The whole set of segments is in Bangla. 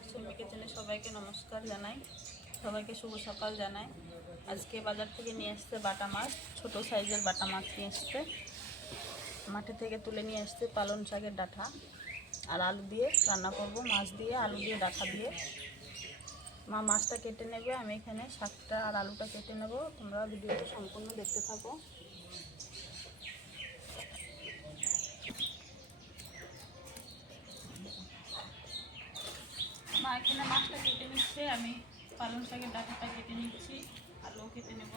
সুমি কিচেনে সবাইকে নমস্কার জানাই, সবাইকে শুভ সকাল জানাই। আজকে বাজার থেকে নিয়ে আসতে বাটা মাছ, ছোট সাইজের বাটা মাছ নিয়ে আসতে, মাঠে থেকে তুলে নিয়ে আসতে পালং শাকের ডাঁটা আর আলু দিয়ে রান্না করব। মাছ দিয়ে আলু দিয়ে ডাঁটা দিয়ে মা মাছটা কেটে নেবে, আমি এখানে শাকটা আর আলুটা কেটে নেব। তোমরা ভিডিওটা সম্পূর্ণ দেখতে থাকো। মা এখানে মাছটা কেটে নিচ্ছে, আমি পালং শাকের ডাঁটাটা কেটে নিচ্ছি, আলু কেটে নেব।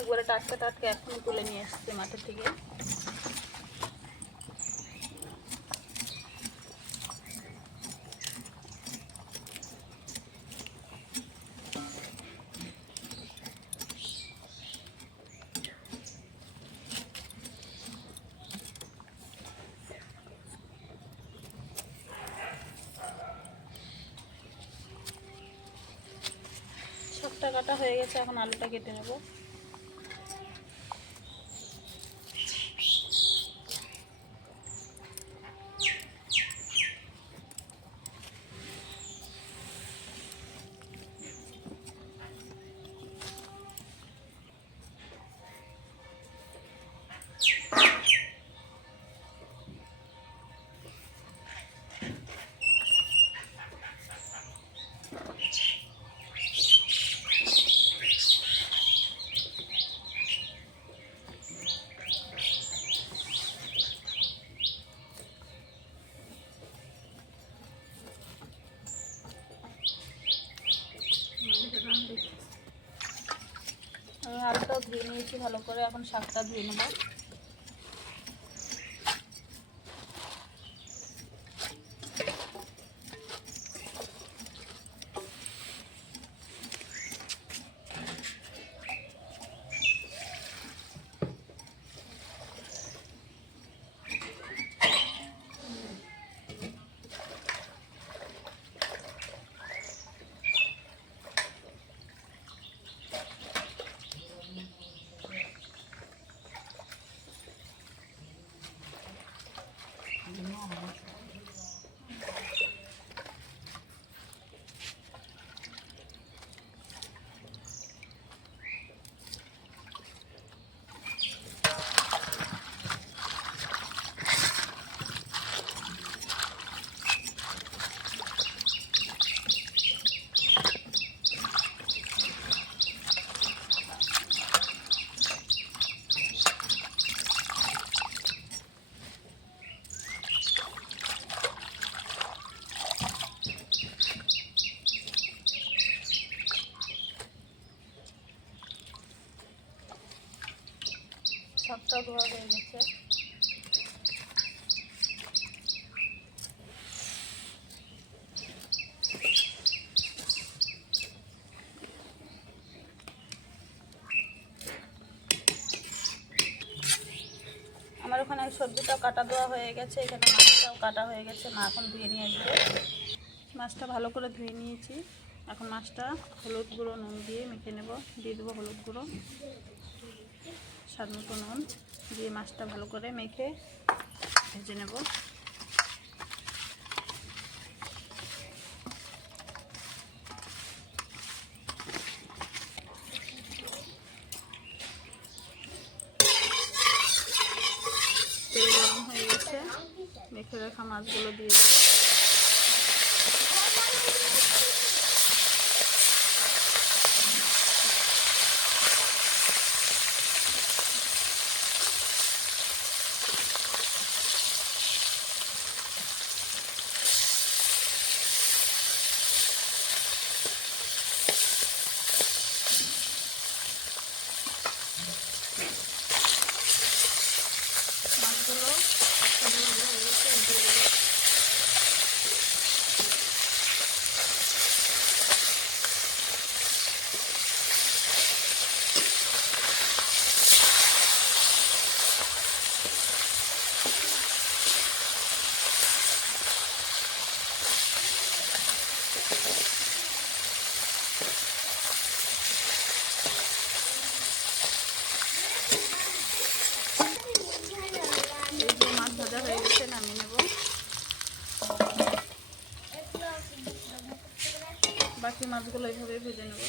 একবারে টাটকা টাটকা এখন তুলে নিয়ে এসছে মাঠের থেকে। সবটা কাটা হয়ে গেছে, এখন আলুটা কেটে নেব। আমি আলুটাও ধুয়ে নিয়েছি ভালো করে, এখন শাকটা ধুয়ে নেব। শাকটা ধোয়া হয়ে গেছে। আমার ওখানে সবজিটা কাটা দেওয়া হয়ে গেছে, এখানে মাছটাও কাটা হয়ে গেছে। মা এখন ধুয়ে নিয়ে আসবে। মাছটা ভালো করে ধুয়ে নিয়েছি, এখন মাছটা হলুদ গুঁড়ো নুন দিয়ে মেখে নেব। দিয়ে দেবো হলুদ গুঁড়ো, স্বাদ মতো নুন দিয়ে মাছটা ভালো করে মেখে ভেজে নেব। তেল গরম হয়ে গেছে, মেখে রাখা মাছগুলো দিয়ে দেবো। এই যে মাছ ভাজা হয়ে গেছে, নামিয়ে নেব। বাকি মাছগুলো এইভাবে ভেজে নেব।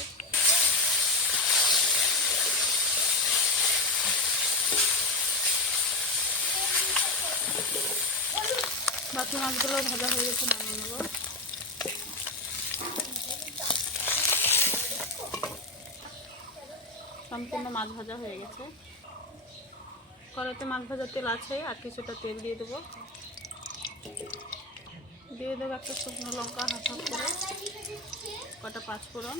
বাকি মাছগুলো ভাজা হয়ে গেছে, নামিয়ে নেব। সম্পূর্ণ মাছ ভাজা হয়ে গেছে। কড়াইতে মাছ ভাজার তেল আছে, আর কিছুটা তেল দিয়ে দেবো। দিয়ে দেবো একটা শুকনো লঙ্কা, হাফ করে কটা পাঁচফোড়ন,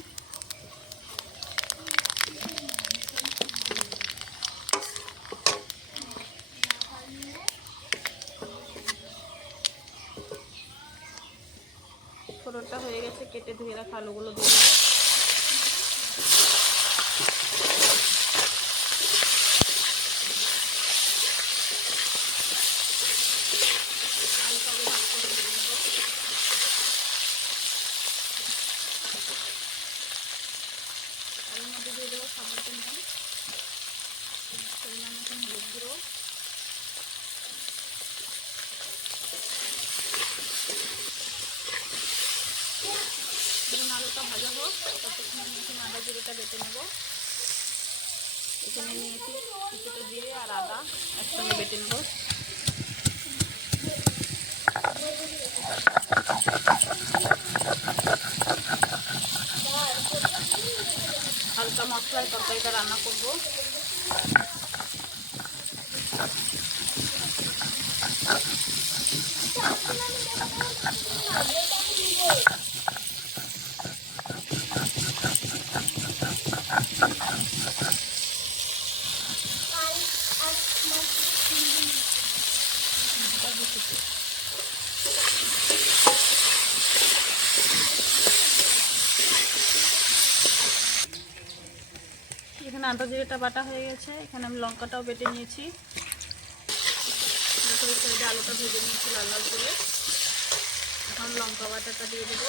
ফোড়নটা হয়ে গেছে, কেটে ধুয়ে রাখা আলুগুলো দিয়ে দেবো। এর মধ্যে দিয়ে দেবো স্বাদ মতো নুন, পরিমাণ মতন হলুদ গুঁড়ো, আলুটা ভাজা হোক ততক্ষণ আমি এখানে আদা জিরেটা বেটে নেব। এখানে নিয়েছি কিছুটা জিরে আর আদা একসঙ্গে বেটে নেব। হালকা মশলায় তরকারিটা রান্না করব। এখানে আদা জিরেটা বাটা হয়ে গেছে। এখানে আমি লঙ্কাটাও বেটে নিয়েছি। সাইডে আলুটা ভেজে নিয়েছি লাল লাল করে। এখন লঙ্কা বাটাটা দিয়ে দেবো।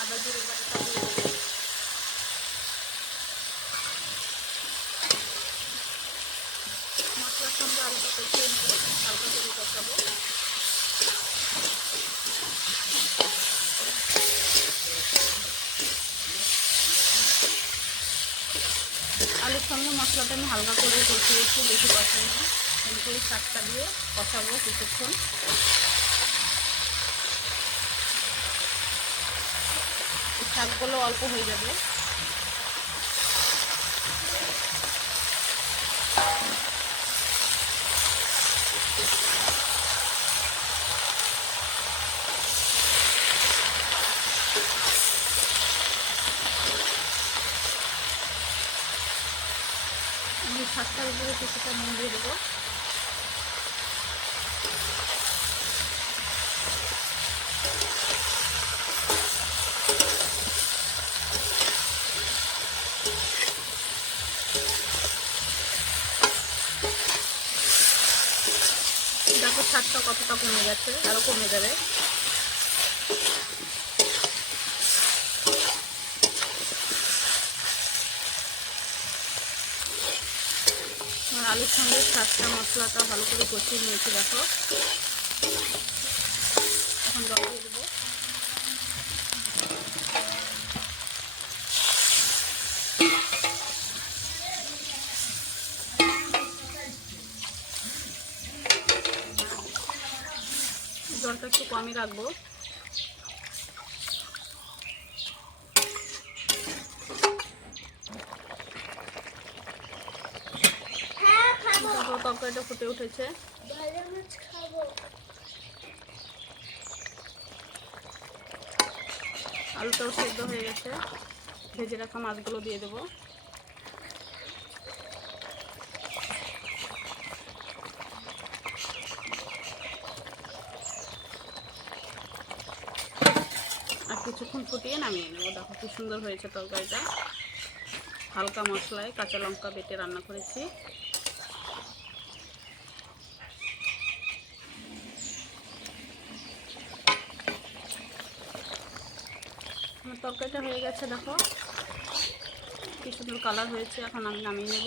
আদা জিরে বাটাটা দিয়ে দেবো। মশলার সঙ্গে আলুটা কষিয়ে নেব, হালকা করে কষাবো। আলুর সঙ্গে মশলাটা আমি হালকা করে কষিয়েছি, বেশি কষাইনি। কিন্তু এই শাকটা দিয়ে কষাবো কিছুক্ষণ। শাকগুলো অল্প হয়ে যাবে। আমি শাকটার উপরে কিছুটা নুন দিয়ে দেবো। দেখো শাকটা কতটা কমে গেছে, আরও কমে যাবে। আলুর সঙ্গে শাকটা মশলাটা ভালো করে কষিয়ে নিয়েছি। দেখো এখন জল দিয়ে দেবো। জলটা একটু কমই রাখবো। তরকারিটা ফুটে উঠেছে। আলুটাও সেদ্ধ হয়ে গেছে। ভেজে রাখা মাছগুলো দিয়ে দেবো। আর কিছুক্ষণ ফুটিয়ে নামিয়ে নেবো। দেখো কি সুন্দর হয়েছে তরকারিটা। হালকা মশলায় কাঁচা লঙ্কা বেটে রান্না করেছি। আমার তরকারিটা হয়ে গেছে, দেখো কি সুন্দর কালার হয়েছে। এখন আমি নামিয়ে নেব।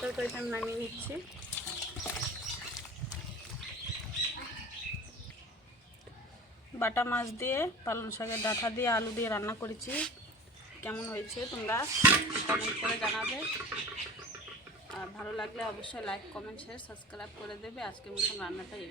তরকারিটা আমি নামিয়ে নিচ্ছি। বাটা মাছ দিয়ে পালং শাকের ডাঁটা দিয়ে আলু দিয়ে রান্না করেছি। কেমন হয়েছে তোমরা কমেন্ট করে জানাবে। আর ভালো লাগলে অবশ্যই লাইক, কমেন্ট, শেয়ার, সাবস্ক্রাইব করে দেবে। আজকের মতন রান্নাটা এই